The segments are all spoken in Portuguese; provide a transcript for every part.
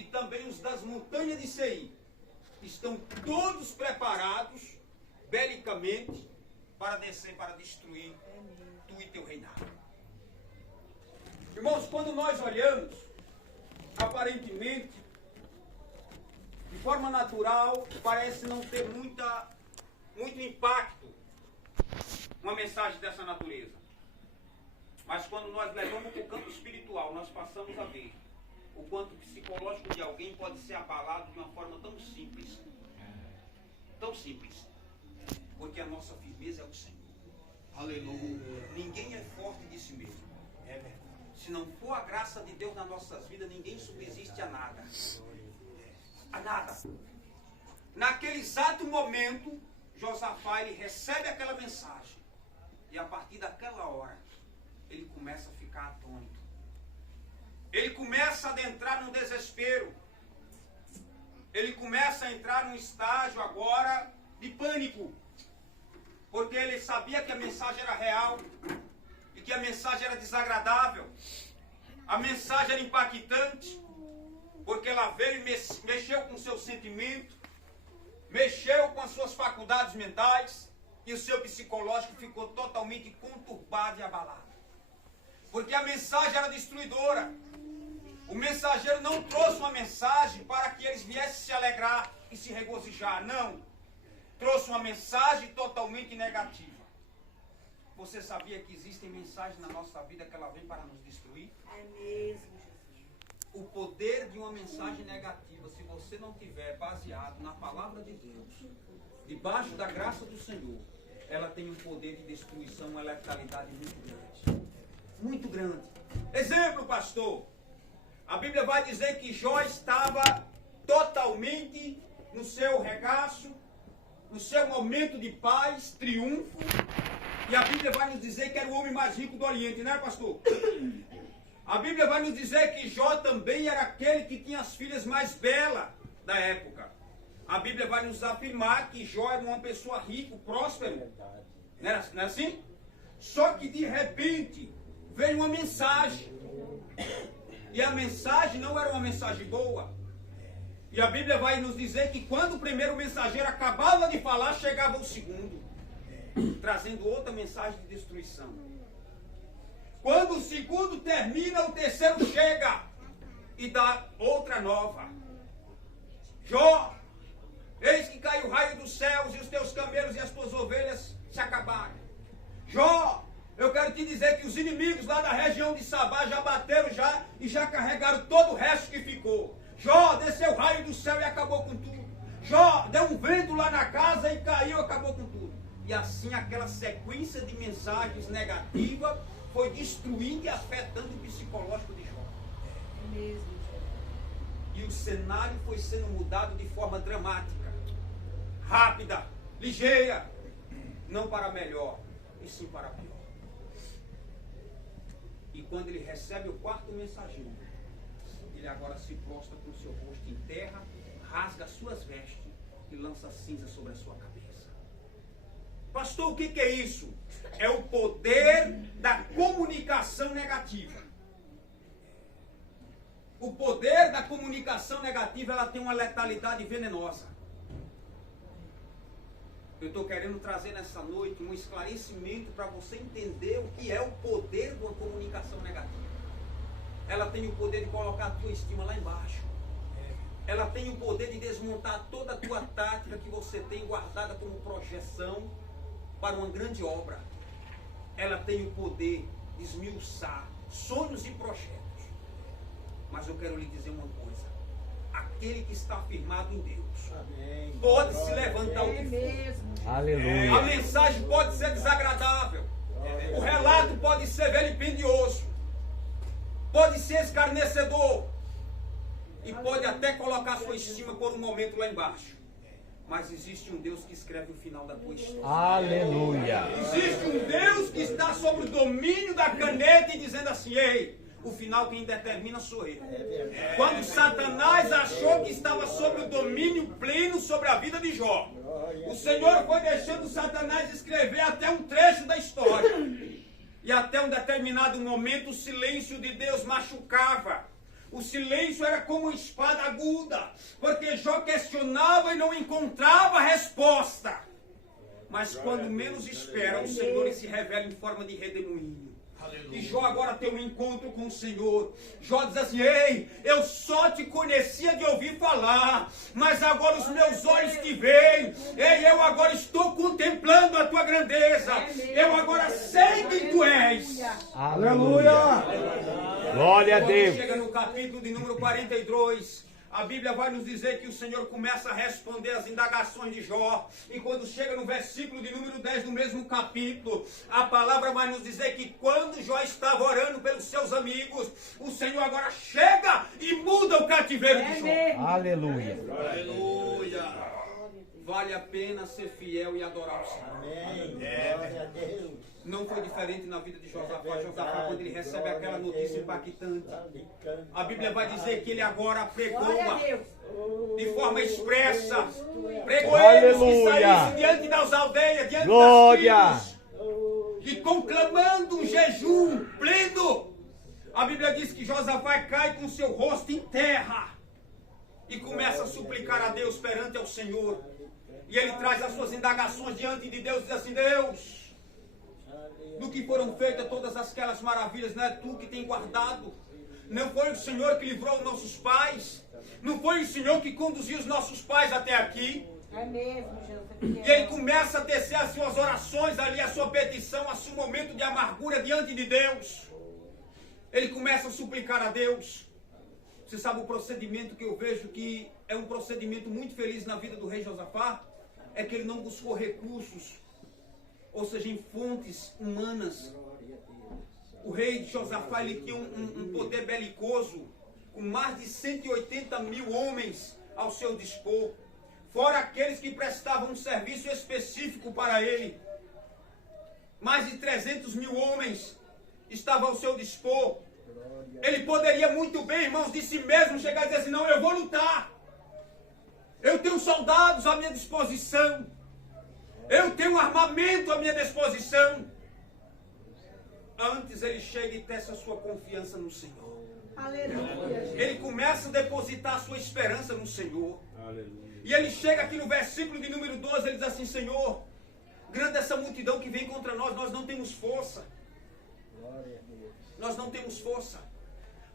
e também os das montanhas de Seir estão todos preparados belicamente para descer, para destruir tu e teu reinado. Irmãos, quando nós olhamos, aparentemente, de forma natural, parece não ter muito impacto uma mensagem dessa natureza. Mas quando nós levamos para o campo espiritual, nós passamos a ver o quanto o psicológico de alguém pode ser abalado de uma forma tão simples. Tão simples. Porque a nossa firmeza é o Senhor. Aleluia. Ninguém é forte de si mesmo. É verdade. Se não for a graça de Deus nas nossas vidas, ninguém subsiste a nada. A nada. Naquele exato momento, Josafá, ele recebe aquela mensagem. E a partir daquela hora, ele começa a ficar atônito. Ele começa a adentrar num desespero. Ele começa a entrar num estágio agora de pânico. Porque ele sabia que a mensagem era real. E que a mensagem era desagradável. A mensagem era impactante. Porque ela veio e mexeu com o seu sentimento. Mexeu com as suas faculdades mentais. E o seu psicológico ficou totalmente conturbado e abalado. Porque a mensagem era destruidora. O mensageiro não trouxe uma mensagem para que eles viessem se alegrar e se regozijar. Não. Trouxe uma mensagem totalmente negativa. Você sabia que existem mensagens na nossa vida que ela vem para nos destruir? É mesmo, Jesus. O poder de uma mensagem negativa, se você não tiver baseado na palavra de Deus, debaixo da graça do Senhor, ela tem um poder de destruição, uma letalidade muito grande. Muito grande. Exemplo, pastor. A Bíblia vai dizer que Jó estava totalmente no seu regaço, no seu momento de paz, triunfo. E a Bíblia vai nos dizer que era o homem mais rico do Oriente, não é, pastor? A Bíblia vai nos dizer que Jó também era aquele que tinha as filhas mais belas da época. A Bíblia vai nos afirmar que Jó era uma pessoa rica, próspera. Não é assim? Só que de repente veio uma mensagem. E a mensagem não era uma mensagem boa. E a Bíblia vai nos dizer que quando o primeiro mensageiro acabava de falar, chegava o segundo, trazendo outra mensagem de destruição. Quando o segundo termina, o terceiro chega e dá outra nova. Jó, eis que cai o raio dos céus e os teus camelos e as tuas ovelhas se acabaram. Jó, eu quero te dizer que os inimigos lá da região de Sabá já bateram e já carregaram todo o resto que ficou. Jó, desceu o raio do céu e acabou com tudo. Jó, deu um vento lá na casa e caiu e acabou com tudo. E assim aquela sequência de mensagens negativas foi destruindo e afetando o psicológico de Jó. É mesmo. E o cenário foi sendo mudado de forma dramática, rápida, ligeira, não para melhor, e sim para pior. E quando ele recebe o quarto mensageiro, ele agora se prostra com o seu rosto em terra, rasga as suas vestes e lança cinza sobre a sua cabeça. Pastor, o que é isso? É o poder da comunicação negativa. O poder da comunicação negativa, ela tem uma letalidade venenosa. Eu estou querendo trazer nessa noite um esclarecimento para você entender o que é o poder de uma comunicação negativa. Ela tem o poder de colocar a tua estima lá embaixo. Ela tem o poder de desmontar toda a tua tática que você tem guardada como projeção para uma grande obra. Ela tem o poder de esmiuçar sonhos e projetos. Mas eu quero lhe dizer uma coisa. Aquele que está firmado em Deus, amém, pode se levantar o que for. Aleluia. A mensagem pode ser desagradável. O relato pode ser velipendioso. Pode ser escarnecedor. E pode até colocar sua estima por um momento lá embaixo. Mas existe um Deus que escreve o final da tua história. Aleluia. Existe um Deus que está sobre o domínio da caneta e dizendo assim: ei, o final quem determina sou eu. Quando Satanás achou que estava sobre o domínio pleno sobre a vida de Jó, o Senhor foi deixando Satanás escrever até um trecho da história. E até um determinado momento o silêncio de Deus machucava. O silêncio era como uma espada aguda, porque Jó questionava e não encontrava resposta. Mas quando menos espera, o Senhor se revela em forma de redemoinho. E Jó agora tem um encontro com o Senhor. Jó diz assim: ei, eu só te conhecia de ouvir falar, mas agora os meus olhos te veem. Ei, eu agora estou contemplando a tua grandeza. Eu agora sei quem tu és. Aleluia! Glória a Quando Deus! chega no capítulo de número 42, a Bíblia vai nos dizer que o Senhor começa a responder as indagações de Jó. E quando chega no versículo de número 10 do mesmo capítulo, a palavra vai nos dizer que quando Jó estava orando pelos seus amigos, o Senhor agora chega e muda o cativeiro de Jó. Aleluia! Aleluia! Vale a pena ser fiel e adorar o Senhor. Amém. Glória a Deus. Não foi diferente na vida de Josafá. Josafá, quando ele recebe aquela notícia impactante, a Bíblia vai dizer que ele agora pregou de forma expressa. Pregou eles que saíssem diante das aldeias, diante das tribos, e conclamando um jejum pleno. A Bíblia diz que Josafá cai com seu rosto em terra e começa a suplicar a Deus perante ao Senhor. E ele traz as suas indagações diante de Deus e diz assim: Deus, do que foram feitas todas aquelas maravilhas, não é tu que tem guardado? Não foi o Senhor que livrou os nossos pais? Não foi o Senhor que conduziu os nossos pais até aqui? É mesmo, Jesus. E ele começa a tecer as suas orações ali, a sua petição, a seu momento de amargura diante de Deus. Ele começa a suplicar a Deus. Você sabe o procedimento que eu vejo que é um procedimento muito feliz na vida do rei Josafá? É que ele não buscou recursos, ou seja, em fontes humanas. O rei de Josafá, ele tinha um poder belicoso, com mais de 180 mil homens ao seu dispor, fora aqueles que prestavam um serviço específico para ele. Mais de 300 mil homens estavam ao seu dispor. Ele poderia muito bem, irmãos, de si mesmo chegar e dizer assim: não, eu vou lutar. Eu tenho soldados à minha disposição. Eu tenho armamento à minha disposição. Antes ele chega e testa a sua confiança no Senhor. Aleluia. Ele começa a depositar a sua esperança no Senhor. Aleluia. E ele chega aqui no versículo de número 12, ele diz assim: Senhor, grande essa multidão que vem contra nós, nós não temos força. Nós não temos força.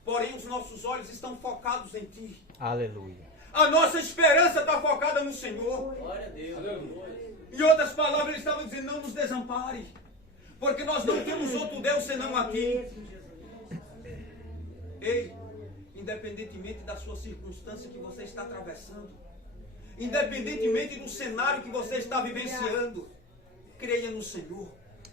Porém, os nossos olhos estão focados em Ti. Aleluia. A nossa esperança está focada no Senhor. Glória a Deus. Em outras palavras, ele estava dizendo: não nos desampare, porque nós não temos outro Deus senão aqui. Ei, independentemente da sua circunstância que você está atravessando, independentemente do cenário que você está vivenciando, creia no Senhor.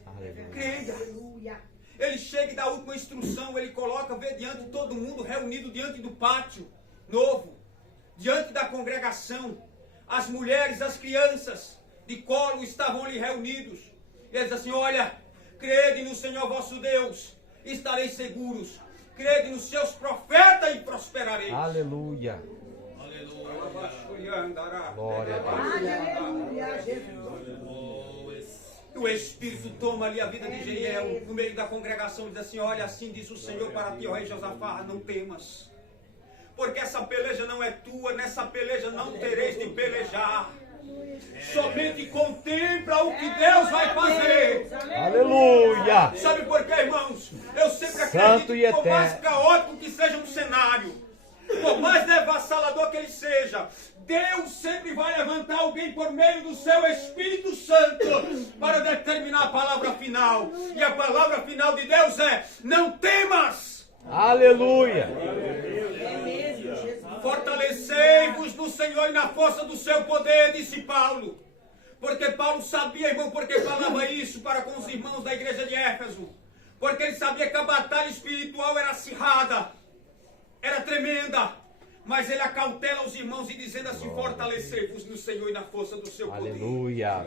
Aleluia. Creia. Aleluia. Ele chega e dá a última instrução, ele coloca, vê diante de todo mundo reunido diante do pátio novo, diante da congregação, as mulheres, as crianças de colo estavam ali reunidos. Ele diz assim: olha, crede no Senhor vosso Deus, estareis seguros. Crede nos seus profetas e prosperareis. Aleluia. Glória a Deus. Aleluia, Jesus. O Espírito toma ali a vida de Jeiel no meio da congregação e diz assim: olha, assim diz o Senhor para ti, ó rei Josafá, não temas, porque essa peleja não é tua, nessa peleja não tereis de pelejar. Somente contempla o que Deus vai fazer. Aleluia. Sabe por quê, irmãos? Eu sempre Santo acredito e que por mais eterno. caótico que seja um cenário, por mais devassalador que ele seja, Deus sempre vai levantar alguém por meio do seu Espírito Santo para determinar a palavra final. E a palavra final de Deus é: não temas. Aleluia. É mesmo, Jesus. Fortalecei-vos no Senhor e na força do seu poder, disse Paulo. Porque Paulo sabia, irmão, porque falava isso para com os irmãos da igreja de Éfeso. Porque ele sabia que a batalha espiritual era acirrada, era tremenda. Mas ele acautela os irmãos e dizendo assim: fortalecei-vos no Senhor e na força do seu poder. Aleluia.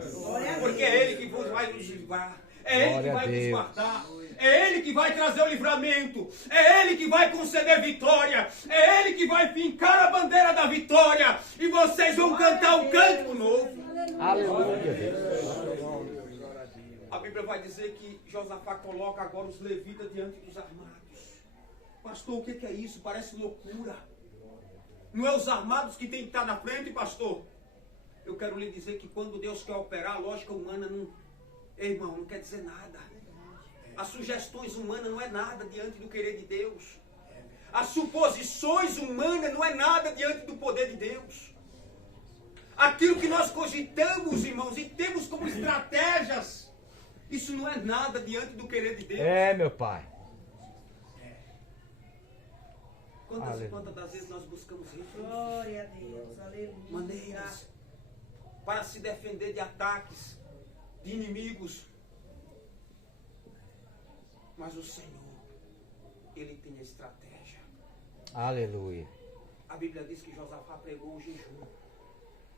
Porque é Ele que vai nos livrar. É Ele que Glória a vai nos Deus. guardar. É Ele que vai trazer o livramento. É Ele que vai conceder vitória. É Ele que vai fincar a bandeira da vitória. E vocês vão cantar um cântico novo. Aleluia, Deus. A Bíblia vai dizer que Josafá coloca agora os levitas diante dos armados, Pastor, o que é isso? Parece loucura. Não é os armados que tem que estar na frente, pastor? Eu quero lhe dizer que quando Deus quer operar, a lógica humana não... Irmão, não quer dizer nada. As sugestões humanas não é nada diante do querer de Deus. As suposições humanas não é nada diante do poder de Deus. Aquilo que nós cogitamos, irmãos, e temos como estratégias, isso não é nada diante do querer de Deus. É, meu pai. Quantas e quantas das vezes nós buscamos Glória a Deus. Aleluia. maneiras para se defender de ataques, de inimigos. Mas o Senhor, Ele tem a estratégia. Aleluia. A Bíblia diz que Josafá pregou o jejum.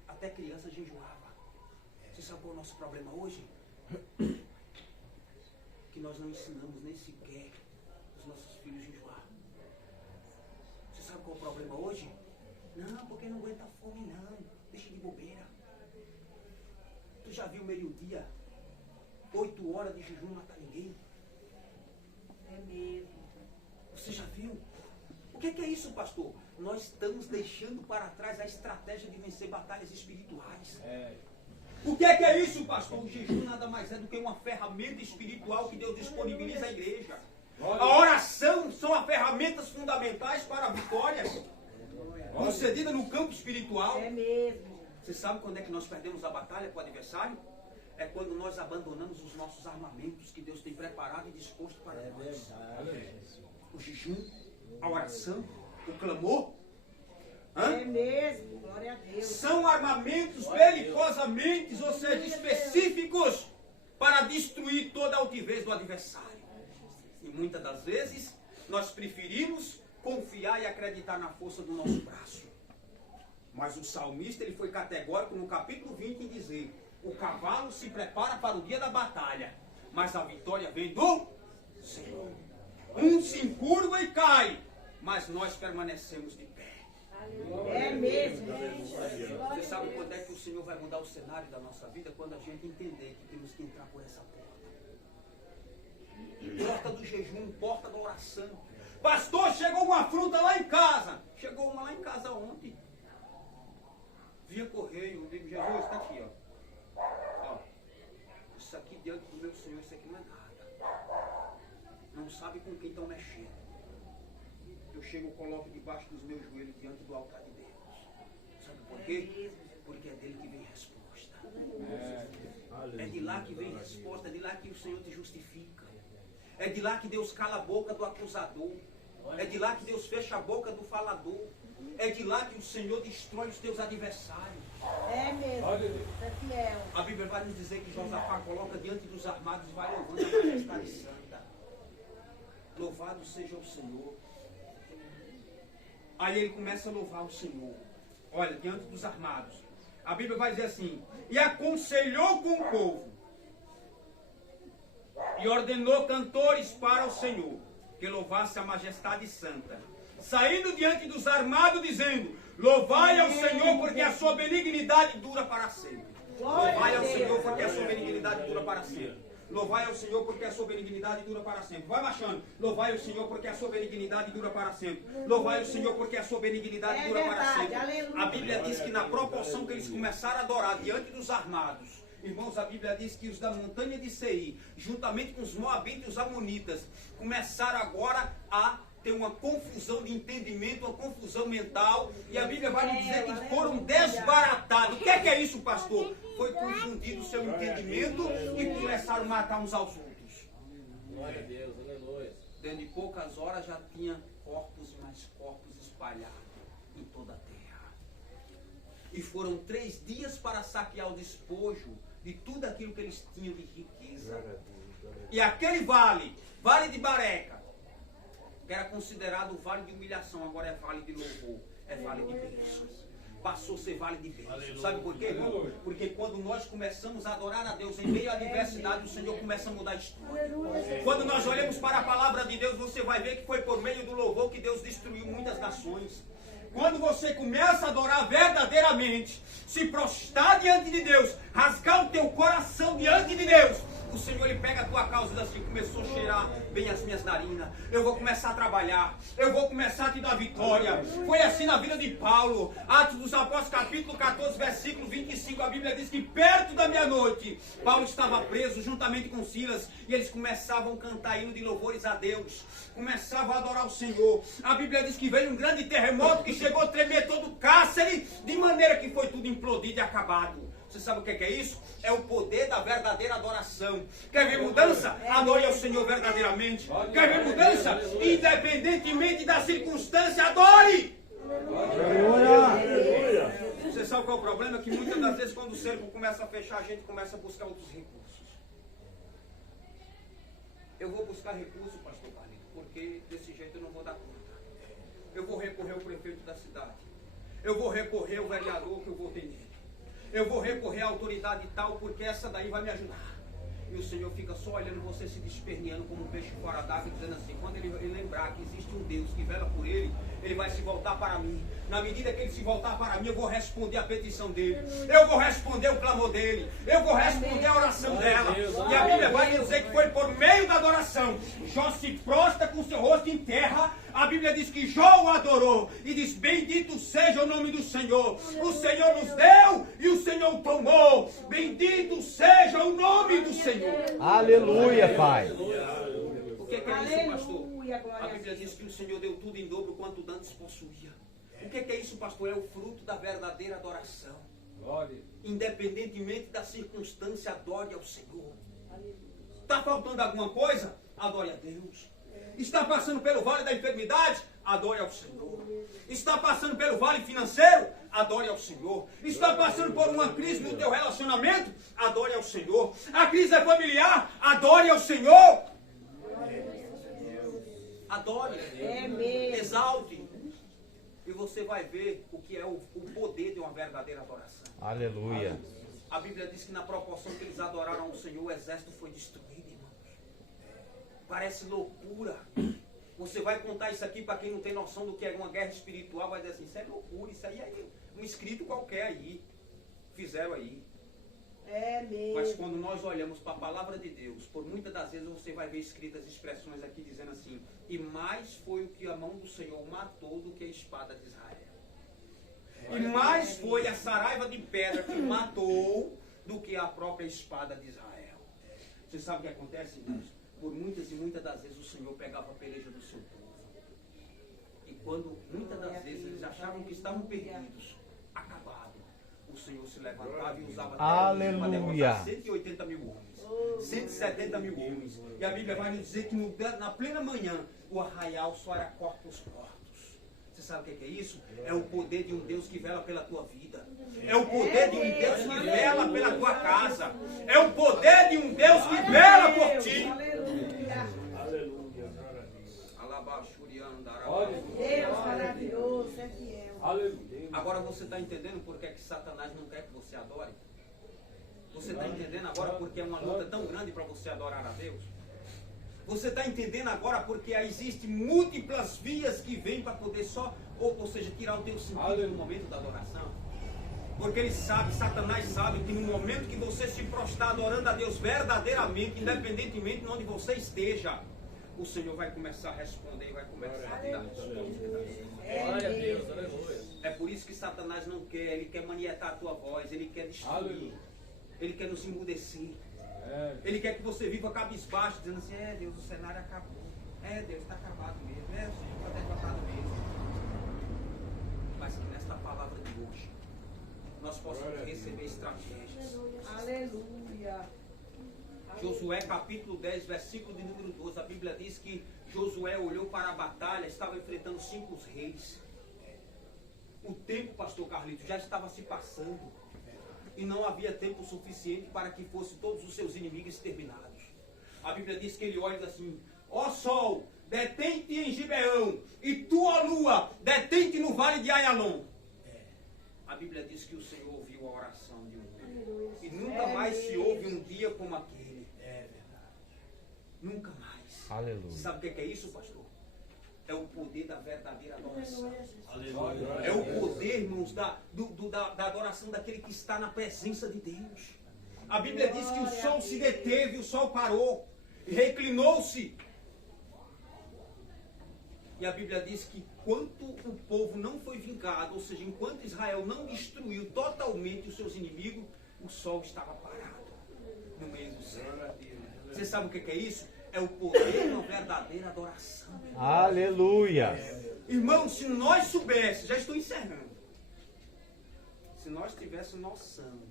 Até criança jejuava. Você sabe qual é o nosso problema hoje? Que nós não ensinamos nem sequer os nossos filhos a jejuar. Você sabe qual é o problema hoje? Não, porque não aguenta fome não. Deixa de bobeira. Tu já viu meio-dia? 8 horas de jejum não mata ninguém. É mesmo. Você já viu? O que é isso, pastor? Nós estamos deixando para trás a estratégia de vencer batalhas espirituais. O que é isso, pastor? O jejum nada mais é do que uma ferramenta espiritual que Deus disponibiliza à igreja. A oração são as ferramentas fundamentais para a vitória concedida no campo espiritual. É mesmo. Você sabe quando é que nós perdemos a batalha com o adversário? É quando nós abandonamos os nossos armamentos que Deus tem preparado e disposto para nós. O jejum, a oração, o clamor. É mesmo. Glória a Deus. São armamentos belicosamente, ou seja, específicos para destruir toda a altivez do adversário. E muitas das vezes nós preferimos confiar e acreditar na força do nosso braço. Mas o salmista ele foi categórico no capítulo 20 em dizer: o cavalo se prepara para o dia da batalha, mas a vitória vem do Senhor. Um se encurva e cai, mas nós permanecemos de pé. É mesmo. Você sabe quando é que o Senhor vai mudar o cenário da nossa vida? Quando a gente entender que temos que entrar por essa porta. Porta do jejum, porta da oração. Pastor, chegou uma fruta lá em casa. Chegou uma lá em casa ontem. Via correio, eu digo, Jesus, está aqui, ó. Isso aqui diante do meu Senhor, isso aqui não é nada. Não sabe com quem estão mexendo. Eu chego, coloco debaixo dos meus joelhos diante do altar de Deus. Sabe por quê? Porque é dele que vem resposta. É de lá que vem resposta, é de lá que o Senhor te justifica. É de lá que Deus cala a boca do acusador. É de lá que Deus fecha a boca do falador. É de lá que o Senhor destrói os teus adversários. É mesmo. É fiel. A Bíblia vai nos dizer que Josafá coloca diante dos armados e vai louvando a majestade santa. Louvado seja o Senhor. Aí ele começa a louvar o Senhor. Olha, diante dos armados. A Bíblia vai dizer assim: e aconselhou com o povo. E ordenou cantores para o Senhor, que louvasse a majestade santa. Saindo diante dos armados, dizendo: louvai ao Senhor, porque a sua benignidade dura para sempre. Louvai ao Senhor, porque a sua benignidade dura para sempre. Louvai ao Senhor, porque a sua benignidade dura para sempre. Vai marchando. Louvai ao Senhor, porque a sua benignidade dura para sempre. Louvai ao Senhor, porque a sua benignidade dura para sempre. A Bíblia diz que na proporção que eles começaram a adorar diante dos armados, irmãos, a Bíblia diz que os da montanha de Seir, juntamente com os moabitas e os amonitas, começaram agora a ter uma confusão de entendimento, uma confusão mental, e a Bíblia vai nos dizer que foram desbaratados. O que é isso, pastor? Foi confundido o seu entendimento e começaram a matar uns aos outros. Glória a Deus, aleluia. Dentro de poucas horas já tinha corpos e mais corpos espalhados em toda a terra. E foram 3 dias para saquear o despojo de tudo aquilo que eles tinham de riqueza. E aquele vale de Bareca, que era considerado o vale de humilhação, agora é vale de louvor, é vale de bênçãos. Passou a ser vale de bênçãos. Sabe por quê, irmão? Porque quando nós começamos a adorar a Deus em meio à adversidade, o Senhor começa a mudar a história. Quando nós olhamos para a palavra de Deus, você vai ver que foi por meio do louvor que Deus destruiu muitas nações. Quando você começa a adorar verdadeiramente, se prostrar diante de Deus, rasgar o teu coração diante de Deus, O Senhor, Ele pega a tua causa e diz assim: começou a cheirar bem as minhas narinas. Eu vou começar a trabalhar. Eu vou começar a te dar vitória. Foi assim na vida de Paulo. Atos dos Apóstolos, capítulo 14, versículo 25. A Bíblia diz que perto da meia-noite, Paulo estava preso juntamente com Silas. E eles começavam a cantar hino de louvores a Deus. Começavam a adorar o Senhor. A Bíblia diz que veio um grande terremoto que chegou a tremer todo o cárcere, de maneira que foi tudo implodido e acabado. Você sabe o que é isso? É o poder da verdadeira adoração. Quer ver mudança? Adore ao Senhor verdadeiramente. Quer ver mudança? Independentemente da circunstância, adore! Você sabe qual é o problema? Que muitas das vezes quando o cerco começa a fechar, a gente começa a buscar outros recursos. Eu vou buscar recursos, pastor Carlito, porque desse jeito eu não vou dar conta. Eu vou recorrer ao prefeito da cidade. Eu vou recorrer ao vereador que eu vou ter nele. Eu vou recorrer à autoridade tal, porque essa daí vai me ajudar. E o Senhor fica só olhando você se desperneando como um peixe fora d'água, dizendo assim: quando ele lembrar que existe um Deus que vela por ele, ele vai se voltar para mim. Na medida que ele se voltar para mim, eu vou responder a petição dele. Eu vou responder o clamor dele. Eu vou responder a oração dela. E a Bíblia vai dizer que foi por meio da adoração. Jó se prostra com seu rosto em terra. A Bíblia diz que Jó o adorou e diz: bendito seja o nome do Senhor. O Senhor nos deu e o Senhor o tomou. Bendito seja o nome do Senhor. Aleluia, Pai. O que é isso, pastor? A Bíblia diz que o Senhor deu tudo em dobro quanto dantes possuía. O que é isso, pastor? É o fruto da verdadeira adoração. Independentemente da circunstância, adore ao Senhor. Está faltando alguma coisa? Adore a Deus. Está passando pelo vale da enfermidade? Adore ao Senhor. Está passando pelo vale financeiro? Adore ao Senhor. Está passando por uma crise no teu relacionamento? Adore ao Senhor. A crise é familiar? Adore ao Senhor. Adore. Exalte. E você vai ver o que é o poder de uma verdadeira adoração. Aleluia. A Bíblia diz que na proporção que eles adoraram o Senhor, o exército foi destruído, irmãos. Parece loucura. Você vai contar isso aqui para quem não tem noção do que é uma guerra espiritual, vai dizer assim: isso é loucura, isso aí é um escrito qualquer aí. Fizeram aí. É mesmo. Mas quando nós olhamos para a palavra de Deus, por muitas das vezes você vai ver escritas expressões aqui dizendo assim: e mais foi o que a mão do Senhor matou do que a espada de Israel. E mais foi a saraiva de pedra que matou do que a própria espada de Israel. Você sabe o que acontece, irmãos? Por muitas e muitas das vezes o Senhor pegava a peleja do seu povo. E quando muitas das vezes eles achavam que estavam perdidos, acabado, o Senhor se levantava e usava para derrotar 180 mil homens, 170 mil homens. E a Bíblia vai nos dizer que na plena manhã o arraial só era corpos mortos. Você sabe o que é isso? É o poder de um Deus que vela pela tua vida. É o poder de um Deus que vela pela tua casa. É o poder de um Deus que vela por ti. Aleluia. Deus maravilhoso, é fiel. Agora você está entendendo por que Satanás não quer que você adore? Você está entendendo agora porque é uma luta tão grande para você adorar a Deus? Você está entendendo agora porque existem múltiplas vias que vêm para poder ou seja, tirar o teu sentido no momento da adoração? Porque ele sabe, Satanás sabe que no momento que você se prostrar adorando a Deus verdadeiramente, independentemente de onde você esteja, o Senhor vai começar a responder e vai começar a te dar resposta. Glória a Deus, aleluia. É por isso que Satanás não quer, ele quer manietar a tua voz, ele quer destruir, ele quer nos emudecer. Ele quer que você viva cabisbaixo, dizendo assim: é Deus, o cenário acabou. É Deus, está acabado mesmo. É o Senhor está derrotado mesmo. Mas que nesta palavra de hoje nós possamos receber estratégias. Aleluia. Josué capítulo 10, versículo de número 12. A Bíblia diz que Josué olhou para a batalha, estava enfrentando 5 reis. O tempo, pastor Carlito, já estava se passando. E não havia tempo suficiente para que fossem todos os seus inimigos exterminados. A Bíblia diz que ele olha assim: ó sol, detente em Gibeão, e tu, ó lua, detente no vale de Aialon. A Bíblia diz que o Senhor ouviu a oração de um homem. E nunca mais se ouve um dia como aquele. É verdade. Nunca mais. Aleluia. Sabe o que é isso, pastor? É o poder da verdadeira adoração. Aleluia. É o poder, irmãos, da adoração daquele que está na presença de Deus. A Bíblia diz que o sol se deteve, o sol parou, reclinou-se. E a Bíblia diz que enquanto o povo não foi vingado, ou seja, enquanto Israel não destruiu totalmente os seus inimigos, o sol estava parado no meio do céu. Você sabe o que é isso? É o poder de uma verdadeira adoração. Aleluia. Irmão, se nós soubéssemos, já estou encerrando, se nós tivéssemos noção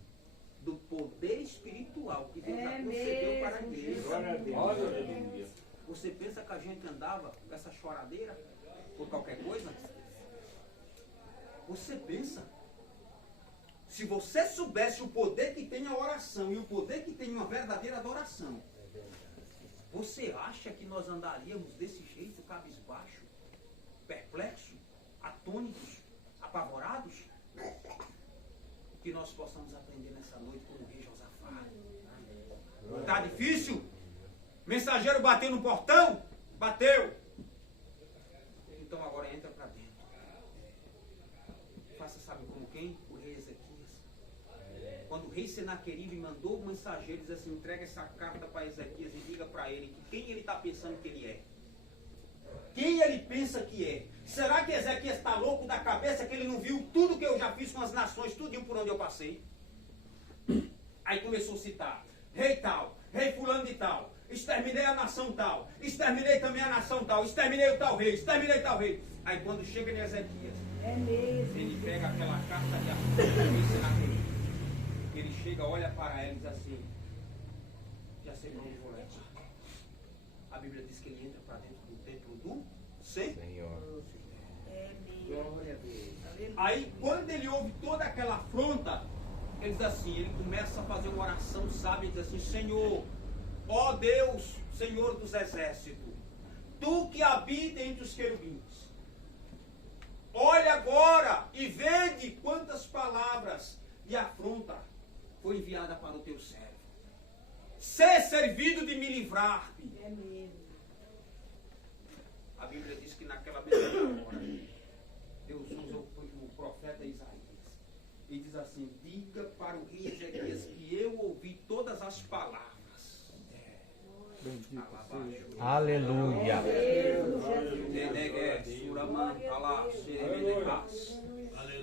do poder espiritual que Deus já concedeu para a igreja, você pensa que a gente andava com essa choradeira por qualquer coisa? Você pensa? Se você soubesse o poder que tem a oração e o poder que tem uma verdadeira adoração, você acha que nós andaríamos desse jeito, cabisbaixo, perplexo, atônitos, apavorados? Que nós possamos aprender nessa noite com o rei Josafá. Está difícil? Mensageiro bateu no portão? Bateu. Então agora entra para dentro. Faça, sabe como quem? O rei Ezequias. Quando o rei Senaqueribe mandou o mensageiro dizer assim, entrega essa carta para Ezequias e diga para ele que quem ele está pensando que ele é. Quem ele pensa que é? Será que Ezequias está louco da cabeça que ele não viu tudo que eu já fiz com as nações, tudinho por onde eu passei? Aí começou a citar, rei tal, rei fulano de tal, exterminei a nação tal, exterminei também a nação tal, exterminei o tal rei, exterminei tal rei. Aí quando chega em Ezequias, ele pega aquela carta de afronta, ele chega, olha para ela e diz assim, já sei para onde vou levar. A Bíblia diz que ele entra para dentro do templo do Senhor. Glória a Deus. Aí quando ele ouve toda aquela afronta, ele diz assim, ele começa a fazer uma oração sábia e diz assim, Senhor, ó Deus, Senhor dos exércitos, tu que habita entre os querubins, olha agora e vede quantas palavras de afronta foi enviada para o teu servo. Ser servido de me livrar-te. É mesmo. A Bíblia diz que naquela mesma hora, Deus usa o profeta Isaías. E diz assim, diga para o rei Ezequias que eu ouvi todas as palavras. Aleluia.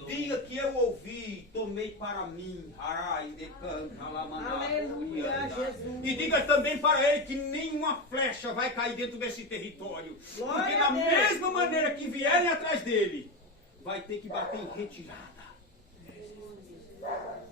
Diga que eu ouvi, tomei para mim. Aleluia, Jesus. E diga também para ele que nenhuma flecha vai cair dentro desse território. Glória Porque da a Deus. mesma maneira que vierem atrás dele, vai ter que bater em retirada.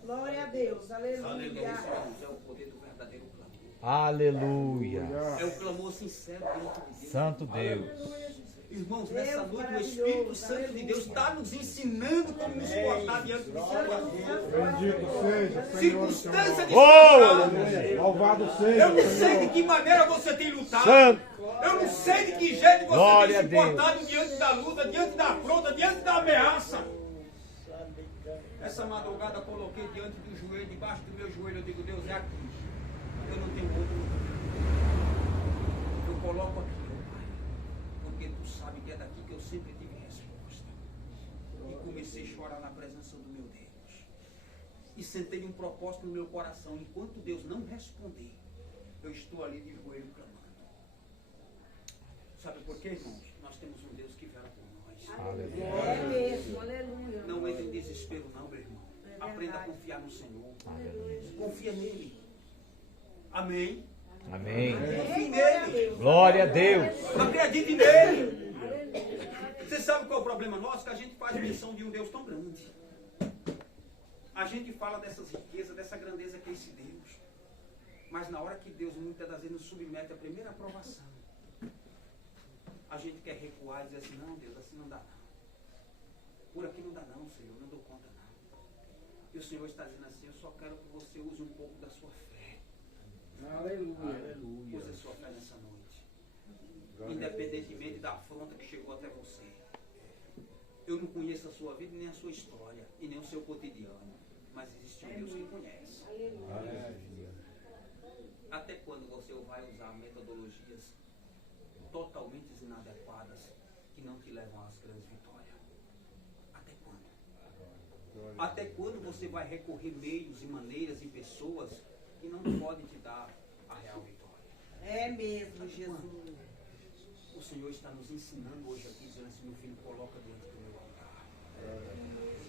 Glória a Deus. Aleluia. Esse é o poder do verdadeiro clamor. Aleluia. É o clamor sincero diante de Deus. Santo Deus. Irmãos, nessa noite o Espírito Santo de Deus está nos ensinando como nos portar diante de Bendito seja, Senhor. circunstância de Oh, Louvado seja, Eu não sei de Senhor. que maneira você tem lutado. Santo. Eu não sei de que jeito você Glória tem se a Deus. portado diante da luta, diante da afronta, diante da ameaça. Essa madrugada eu coloquei diante do joelho, debaixo do meu joelho, eu digo, Deus, é aqui. Eu não tenho outro lugar. Eu coloco aqui, meu Pai, porque tu sabe que é daqui que eu sempre tive resposta. E comecei a chorar na presença do meu Deus. E sentei um propósito no meu coração. Enquanto Deus não responder, eu estou ali de joelho clamando. Sabe por quê, irmãos? Nós temos um Deus que vela por nós. É mesmo. Aleluia. Não entre em desespero não, meu irmão. Aprenda a confiar no Senhor. Confia nele. Amém. Amém. Confie nele. Glória a Deus. Acredite nele. Você sabe qual é o problema nosso? Que a gente faz menção de um Deus tão grande. A gente fala dessas riquezas, dessa grandeza que é esse Deus. Mas na hora que Deus muitas das vezes nos submete à primeira aprovação, a gente quer recuar e dizer assim, não Deus, assim não dá não. Por aqui não dá não, Senhor, não dou conta não. E o Senhor está dizendo assim, eu só quero que você use um pouco da sua fé. Aleluia. Use a sua fé nessa noite. Independentemente da afronta que chegou até você. Eu não conheço a sua vida, nem a sua história, e nem o seu cotidiano. Mas existe um Deus que conhece. Até quando você vai usar metodologias totalmente inadequadas que não te levam às grandes vitórias? Até quando? Até quando você vai recorrer meios e maneiras e pessoas e não pode te dar a real vitória. É mesmo, Jesus. O Senhor está nos ensinando hoje aqui, dizendo assim, meu filho, coloca diante do meu altar.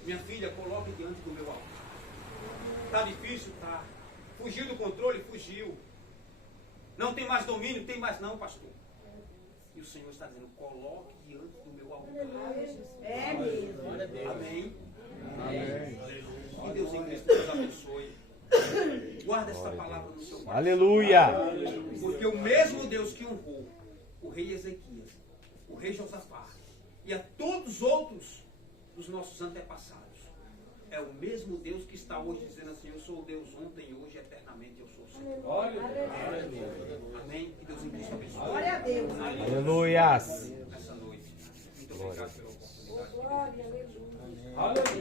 Minha filha, coloque diante do meu altar. Está difícil? Tá. Fugiu do controle? Fugiu. Não tem mais domínio? Tem mais não, pastor. E o Senhor está dizendo, coloque diante do meu altar. É mesmo. Amém. Amém. Que Deus em Cristo nos abençoe. Guarda esta palavra no seu coração. Aleluia. Porque o mesmo Deus que honrou o rei Ezequias, o rei Josafá e a todos os outros dos nossos antepassados, é o mesmo Deus que está hoje dizendo assim, eu sou o Deus ontem, hoje, eternamente, eu sou o Senhor. Amém? Que Deus em Cristo abençoe. Glória a Deus. Aleluias. Nessa noite. Muito obrigado pela oportunidade. Glória, aleluia. Aleluia.